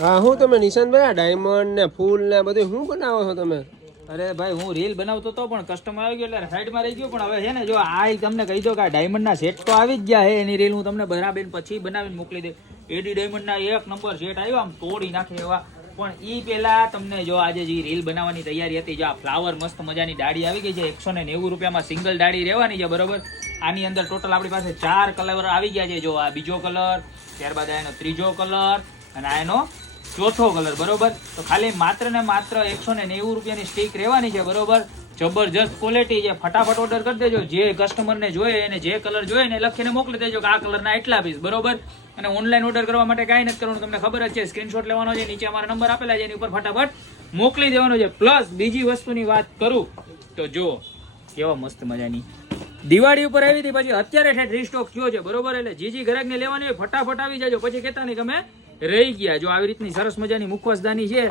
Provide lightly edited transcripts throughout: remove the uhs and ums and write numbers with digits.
હા હું તમે નિશાંતભાઈ આ ડાયમંડ ને ફૂલ ને બધું શું બનાવો છો તમે? અરે ભાઈ હું રીલ બનાવતો હતો પણ કસ્ટમર આવી ગયો એટલે સાઈડમાં રહી ગયો. પણ હવે છે ને જો આ તમને કહી દો કે આ ડાયમંડના સેટ તો આવી જ ગયા છે. એની રીલ હું તમને બરાબર પછી બનાવીને મોકલી દે. એડી ડાયમંડના એક નંબર સેટ આવ્યો, આમ તોડી નાખે એવા. પણ ઈ પેલા તમને જો આજે જે રીલ બનાવવાની તૈયારી હતી, જો આ ફ્લાવર મસ્ત મજાની ડાળી આવી ગઈ છે. 190 રૂપિયામાં સિંગલ ડાળી રહેવાની છે, બરોબર. આની અંદર ટોટલ આપણી પાસે 4 કલર આવી ગયા છે. જો આ બીજો કલર, ત્યારબાદ આ એનો ત્રીજો કલર અને આ એનો ચોથો કલર, બરોબર. તો ખાલી માત્ર ને માત્ર 190 રૂપિયાની સ્ટીક રહેવાની છે, બરોબર. જબરજસ્ત ક્વોલિટી છે. ફટાફટ ઓર્ડર કરી દેજો. જે કસ્ટમરને જોઈએ એને જે કલર જોઈએ ને લખીને મોકલી દેજો કે આ કલરના એટલા પીસ, બરોબર. અને ઓનલાઈન ઓર્ડર કરવા માટે કાંઈ નથી કરવાનું, તમને ખબર જ છે. સ્ક્રીનશોટ લેવાનો છે, નીચે અમારા નંબર આપેલા છે, એની ઉપર ફટાફટ મોકલી દેવાનો છે. પ્લસ બીજી વસ્તુની વાત કરું તો જો કેવા મસ્ત મજાની દિવાળી ઉપર આવી હતી, પછી અત્યારે ઠેઠ રીસ્ટોક થયો છે, બરોબર. એટલે જે ગ્રાહકને લેવાની હોય ફટાફટ આવી જાજો, પછી કહેતા નહીં તમે રહી ગયા. જો આવી રીતની સરસ મજાની મુખવાસદાની છે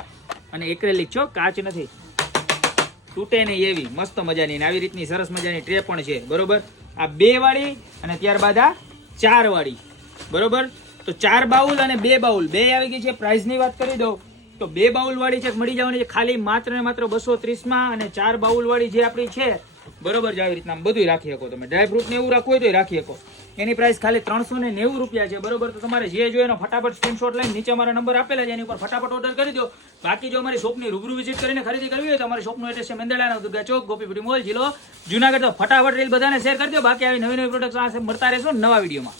અને એક્રેલિક છો, કાચ નથી, તૂટે નહીં એવી મસ્ત મજાની. આવી રીતની સરસ મજાની ટ્રે પણ છે, બરોબર. આ 2 વાળી અને ત્યારબાદ આ 4 વાળી, બરોબર. તો 4 બાઉલ અને 2 બાઉલ બે આવી ગઈ છે. પ્રાઇસ ની વાત કરી દઉં તો 2 બાઉલ વાળી છે મળી જવાની છે ખાલી માત્ર ને માત્ર 230 માં, અને 4 બાઉલ વાળી જે આપણી છે, બરોબર. જે આવી રીતના બધું રાખી શકો તમે. ડ્રાયફ્રૂટ ને એવું રાખવું હોય તો રાખી શકો. એની પ્રાઇસ ખાલી 390 રૂપિયા છે, બરોબર. તો તમારે જે જોઈએ એનો ફટાફટ સ્ક્રીનશોટ લઈને નીચે અમારા નંબર આપેલા છે, એની ઉપર ફટાફટ ઓર્ડર કરી દો. બાકી જો અમારી શોપની રૂબરૂ વિઝિટ કરીને ખરીદી કરવી હોય તો અમારી શોપનું એડ્રેસ છે મેંદરડા દુર્ગા ચોક, ગોપીપુરી મોલ, જિલ્લો જુનાગઢ. તો ફટાફટ રીલ બધાને શેર કરી દો. બાકી આવી નવી નવી પ્રોડક્ટ મળતા રહેશો નવા વિડીયોમાં.